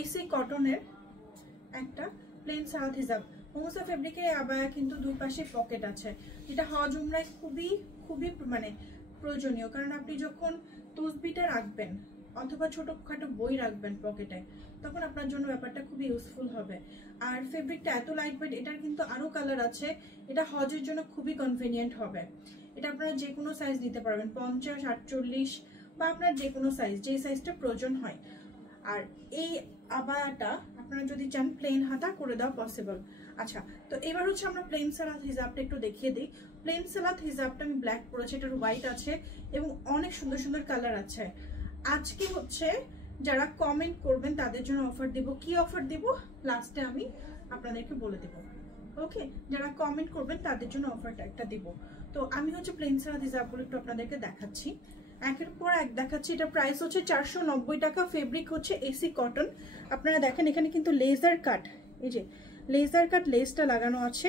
AC কটনের একটা plane সালাত হিজাব। মোমোসা ফেব্রিকের আবায়া কিন্তু দুই পাশে পকেট আছে, যেটা হজ উমরায় খুবই খুবই মানে প্রয়োজনীয়। কারণ আপনি যখন তসবিটা রাখবেন অথবা ছোটখাটো বই রাখবেন পকেটে, তখন আপনার জন্য ব্যাপারটা খুবই ইউজফুল হবে। আর ফেব্রিকটা এত লাইট ওয়েট, এটার কিন্তু আরো কালার আছে। এটা হজের জন্য খুবই কনভিনিয়েন্ট হবে। এটা আপনারা যে কোনো সাইজ নিতে পারবেন, 50, 48 বা আপনার যে কোনো সাইজ, যে সাইজটা প্রয়োজন হয়। আর এই আবায়াটা আপনারা যদি চান প্লেন হাতা করে দেওয়া পসিবল। আচ্ছা, তো এবার হচ্ছে আমরা প্লেন সালাত হিজাবটা একটু দেখিয়ে দিই। প্লেন সালাত হিজাবটা আমি ব্ল্যাক পরেছি, এটার হোয়াইট আছে এবং অনেক সুন্দর সুন্দর কালার আছে। আজকে হচ্ছে যারা কমেন্ট করবেন তাদের জন্য অফার দিব। কি অফার দিব লাস্টে আমি আপনাদেরকে বলে দেব। ওকে, যারা কমেন্ট করবেন তাদের জন্য অফারটা একটা দিব। তো আমি হচ্ছে প্লেন সালাত হিজাবগুলো একটু আপনাদেরকে দেখাচ্ছি, একের পর এক দেখাচ্ছি। এটা প্রাইস হচ্ছে 490 টাকা। ফেব্রিক হচ্ছে এসি কটন। আপনারা দেখেন এখানে কিন্তু লেজার কাট, এই যে লেজার কাট লেসটা লাগানো আছে।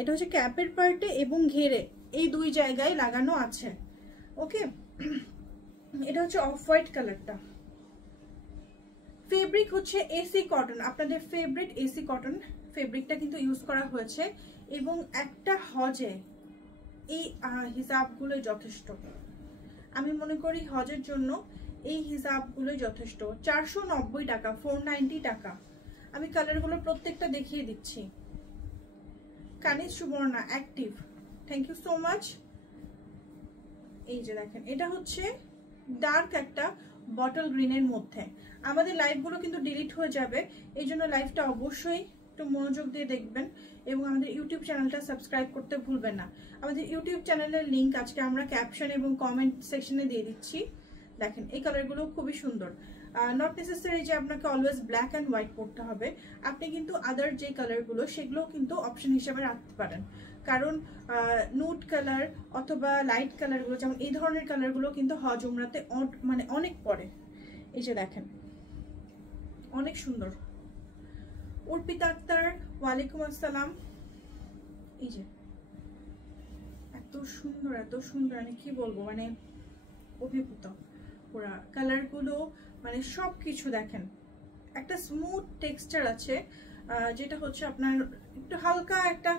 এটা হচ্ছে ক্যাপের পার্টে এবং ঘেরে এই দুই জায়গায় লাগানো আছে। ওকে, এটা হচ্ছে অফ হোয়াইট কালারটা। ফেব্রিক হচ্ছে এসি কটন, আপনাদের ফেভারিট এসি কটন ফেব্রিকটা কিন্তু ইউজ করা হয়েছে। এবং একটা হজে এই হিজাবগুলো যথেষ্ট। আমি মনে করি হজের জন্য এই হিজাবগুলোই যথেষ্ট। 490 টাকা, 490 টাকা। আমি কালারগুলো প্রত্যেকটা দেখিয়ে দিচ্ছি। Kaniz Suborna active, thank you so much. এই যে দেখেন, এটা হচ্ছে ডার্ক একটা বটল গ্রিনের মধ্যে। আমাদের লাইভগুলো কিন্তু ডিলিট হয়ে যাবে, এই জন্য লাইভটা অবশ্যই একটু মনোযোগ দিয়ে দেখবেন এবং আমাদের ইউটিউব চ্যানেলটা সাবস্ক্রাইব করতে ভুলবেন না। আমাদের ইউটিউব চ্যানেলের লিঙ্ক আজকে আমরা ক্যাপশন এবং কমেন্ট সেকশনে দিয়ে দিচ্ছি। দেখেন এই কালারগুলো খুবই সুন্দর। নট নেসেসারি যে আপনাকে অলওয়েজ ব্ল্যাক অ্যান্ড হোয়াইট পড়তে হবে, আপনি কিন্তু আদার যে কালারগুলো সেগুলোও কিন্তু অপশন হিসেবে রাখতে পারেন। কারণ নুড কালার অথবা লাইট কালারগুলো, যেমন এই ধরনের কালারগুলো কিন্তু হজ উমরাতে মানে অনেক পরে। এই যে দেখেন অনেক সুন্দর। অর্পিতা আক্তার, ওয়ালাইকুম আসসালাম। এই যে এত সুন্দর এত সুন্দর, আমি কি বলবো, মানে অভিভূত পুরা কালারগুলো, মানে সব কিছু দেখেন। একটা স্মুথ টেক্সচার আছে, যেটা হচ্ছে আপনার একটু হালকা একটা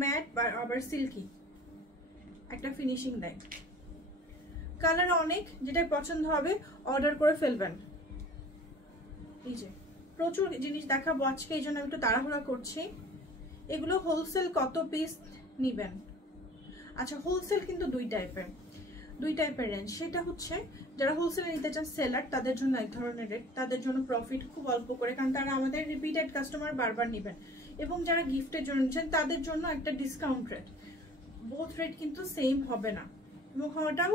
ম্যাট বা আবার সিল্কি একটা ফিনিশিং দেয়। কালার অনেক, যেটা পছন্দ হবে অর্ডার করে ফেলবেন। এই যে প্রচুর জিনিস দেখাবো আজকে, এই জন্য আমি একটু তাড়াহুড়া করছি। এগুলো হোলসেল কত পিস নিবেন? আচ্ছা, হোলসেল কিন্তু দুই টাইপের রেঞ্জ। সেটা হচ্ছে যারা হোলসেলে নিতে চান সেলার, তাদের জন্য এক ধরনের রেট, তাদের জন্য প্রফিট খুব অল্প করে, কারণ তারা আমাদের রিপিটেড কাস্টমার, বারবার নেবেন। এবং যারা গিফটের জন্য নিচ্ছেন তাদের জন্য একটা ডিসকাউন্ট রেট। বোথ রেট কিন্তু সেম হবে না এবং হওয়াটাও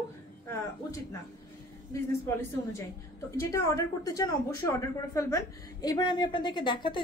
উচিত না বিজনেস পলিসি অনুযায়ী। তো যেটা অর্ডার করতে চান অবশ্যই অর্ডার করে ফেলবেন। এবার আমি আপনাদেরকে দেখাতে